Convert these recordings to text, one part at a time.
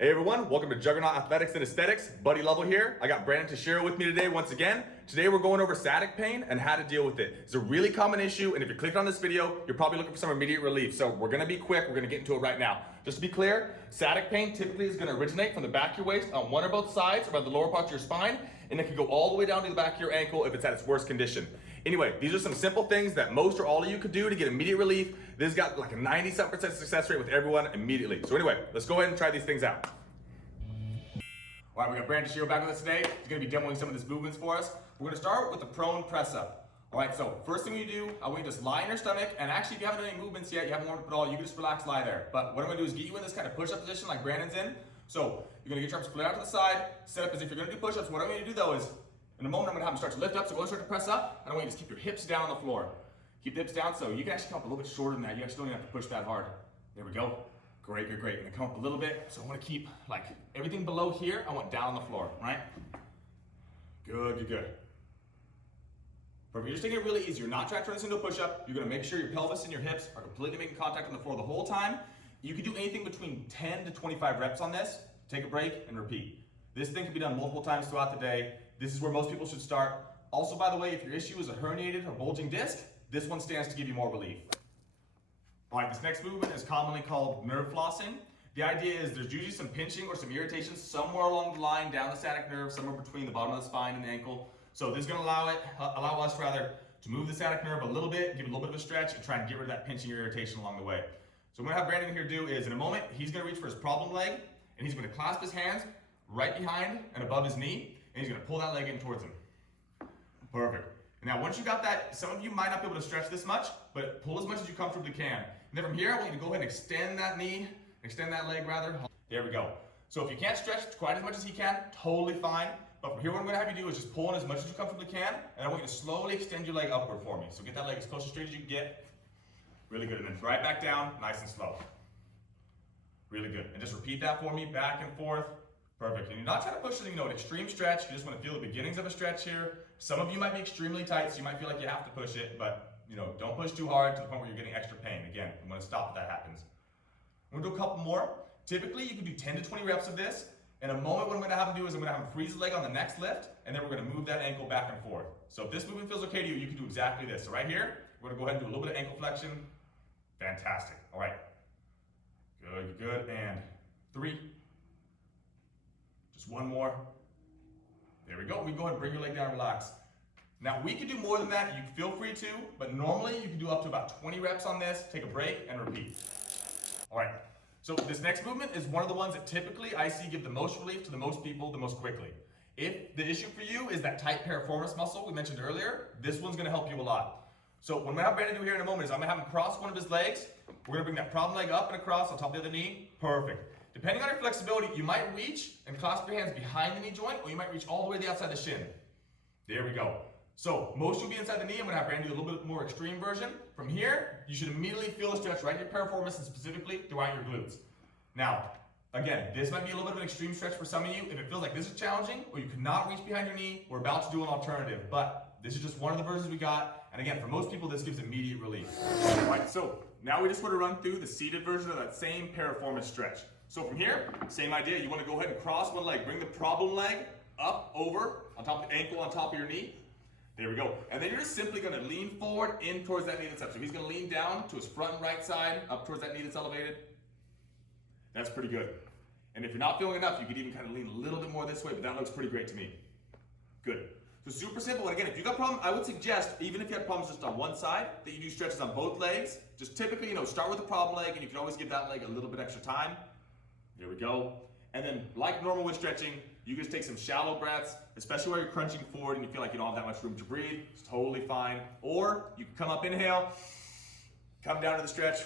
Hey everyone, welcome to Juggernaut Athletics and Aesthetics. Buddy Lovell here. I got Brandon Tashiro with me today once again. Today we're going over sciatic pain and how to deal with it. It's a really common issue, and if you clicked on this video, you're probably looking for some immediate relief. So we're gonna be quick, we're gonna get into it right now. Just to be clear, sciatic pain typically is gonna originate from the back of your waist on one or both sides, or by the lower part of your spine, and it can go all the way down to the back of your ankle if it's at its worst condition. Anyway, these are some simple things that most or all of you could do to get immediate relief. This has got like a 97% success rate with everyone immediately. So anyway, let's go ahead and try these things out. All right, we got Brandon Tashiro back with us today. He's gonna be demoing some of these movements for us. We're gonna start with the prone press up. All right, so first thing you do, I want you to just lie in your stomach, and actually if you haven't done any movements yet, you haven't warmed up at all, you can just relax, lie there. But what I'm gonna do is get you in this kind of push-up position like Brandon's in. So you're gonna get your arms split out to the side, set up as if you're gonna do push-ups. What I'm gonna do though is, in a moment I'm gonna have them start to lift up, so go and start to press up, and I want you to just keep your hips down on the floor. Keep the hips down so you can actually come up a little bit shorter than that. You actually don't even have to push that hard. There we go. Great, great, great. I'm gonna come up a little bit, so I wanna keep like everything below here, I want down on the floor, right? Good, good, good. Perfect, you're just taking it really easy. You're not trying to turn this into a push-up. You're gonna make sure your pelvis and your hips are completely making contact on the floor the whole time. You can do anything between 10 to 25 reps on this. Take a break and repeat. This thing can be done multiple times throughout the day. This is where most people should start. Also, by the way, if your issue is a herniated or bulging disc, this one stands to give you more relief. All right, this next movement is commonly called nerve flossing. The idea is there's usually some pinching or some irritation somewhere along the line down the sciatic nerve, somewhere between the bottom of the spine and the ankle. So this is gonna allow us to move the sciatic nerve a little bit, give it a little bit of a stretch, and try and get rid of that pinching or irritation along the way. So what I'm gonna have Brandon here do is, in a moment, he's gonna reach for his problem leg, and he's gonna clasp his hands right behind and above his knee, and he's gonna pull that leg in towards him. Perfect. Now, once you got that, some of you might not be able to stretch this much, but pull as much as you comfortably can. And then from here, I want you to go ahead and extend that knee, extend that leg rather. There we go. So if you can't stretch quite as much as he can, totally fine. But from here, what I'm gonna have you do is just pull in as much as you comfortably can, and I want you to slowly extend your leg upward for me. So get that leg as close to straight as you can get. Really good. And then right back down, nice and slow. Really good. And just repeat that for me, back and forth. Perfect. And you're not trying to push an extreme stretch. You just want to feel the beginnings of a stretch here. Some of you might be extremely tight, so you might feel like you have to push it, but don't push too hard to the point where you're getting extra pain. Again, I'm going to stop if that happens. I'm going to do a couple more. Typically, you can do 10 to 20 reps of this. In a moment, what I'm going to have him do is I'm going to have him freeze the leg on the next lift, and then we're going to move that ankle back and forth. So if this movement feels okay to you, you can do exactly this. So right here, we're going to go ahead and do a little bit of ankle flexion. Fantastic. All right. Good, good. And 3. Just one more. There we go. We go ahead and bring your leg down, relax. Now we can do more than that. You can feel free to, but normally you can do up to about 20 reps on this. Take a break and repeat. All right. So this next movement is one of the ones that typically I see give the most relief to the most people the most quickly. If the issue for you is that tight piriformis muscle we mentioned earlier, this one's going to help you a lot. So what I'm going to have Brandon do here in a moment is I'm going to have him cross one of his legs. We're going to bring that problem leg up and across on top of the other knee. Perfect. Depending on your flexibility, you might reach and clasp your hands behind the knee joint, or you might reach all the way to the outside of the shin. There we go. So most will be inside the knee. I'm going to have Brandon do a little bit more extreme version. From here, you should immediately feel a stretch right in your piriformis and specifically throughout your glutes. Now, again, this might be a little bit of an extreme stretch for some of you. If it feels like this is challenging, or you cannot reach behind your knee, we're about to do an alternative. But this is just one of the versions we got. And again, for most people, this gives immediate relief. All right, so now we just want to run through the seated version of that same piriformis stretch. So from here, same idea. You want to go ahead and cross one leg. Bring the problem leg up, over, on top of the ankle, on top of your knee. There we go. And then you're just simply going to lean forward in towards that knee that's up. So he's going to lean down to his front and right side, up towards that knee that's elevated. That's pretty good. And if you're not feeling enough, you could even kind of lean a little bit more this way, but that looks pretty great to me. Good. So super simple. And again, if you've got problems, I would suggest, even if you have problems just on one side, that you do stretches on both legs. Just typically, start with the problem leg, and you can always give that leg a little bit extra time. There we go. And then, like normal with stretching, you just take some shallow breaths, especially where you're crunching forward and you feel like you don't have that much room to breathe. It's totally fine. Or you can come up, inhale, come down to the stretch,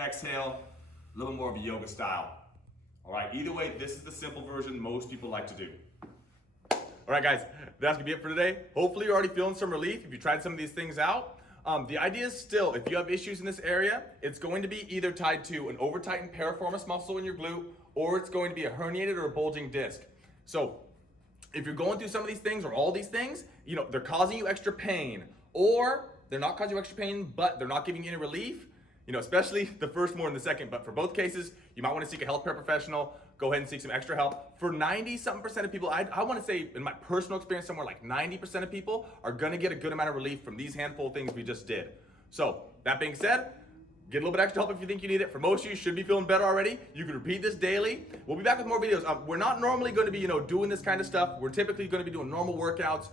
exhale, a little more of a yoga style. All right, either way, this is the simple version most people like to do. All right, guys, that's gonna be it for today. Hopefully you're already feeling some relief if you tried some of these things out. The idea is still, if you have issues in this area, it's going to be either tied to an over-tightened piriformis muscle in your glute, or it's going to be a herniated or a bulging disc. So if you're going through some of these things or all these things, they're causing you extra pain, or they're not causing you extra pain, but they're not giving you any relief, especially the first more than the second, but for both cases, you might want to seek a healthcare professional. go ahead and seek some extra help. For 90-something% of people, I want to say in my personal experience, somewhere like 90% of people are gonna get a good amount of relief from these handful of things we just did. So that being said, get a little bit extra help if you think you need it. For most of you should be feeling better already. You can repeat this daily. We'll be back with more videos. We're not normally going to be, doing this kind of stuff. We're typically going to be doing normal workouts,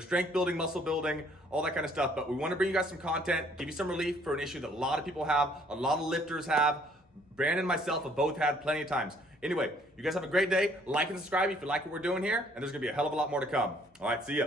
strength building, muscle building, all that kind of stuff. But we want to bring you guys some content, give you some relief for an issue that a lot of people have, a lot of lifters have. Brandon and myself have both had plenty of times. Anyway, you guys have a great day. Like and subscribe if you like what we're doing here, and there's going to be a hell of a lot more to come. All right, see ya.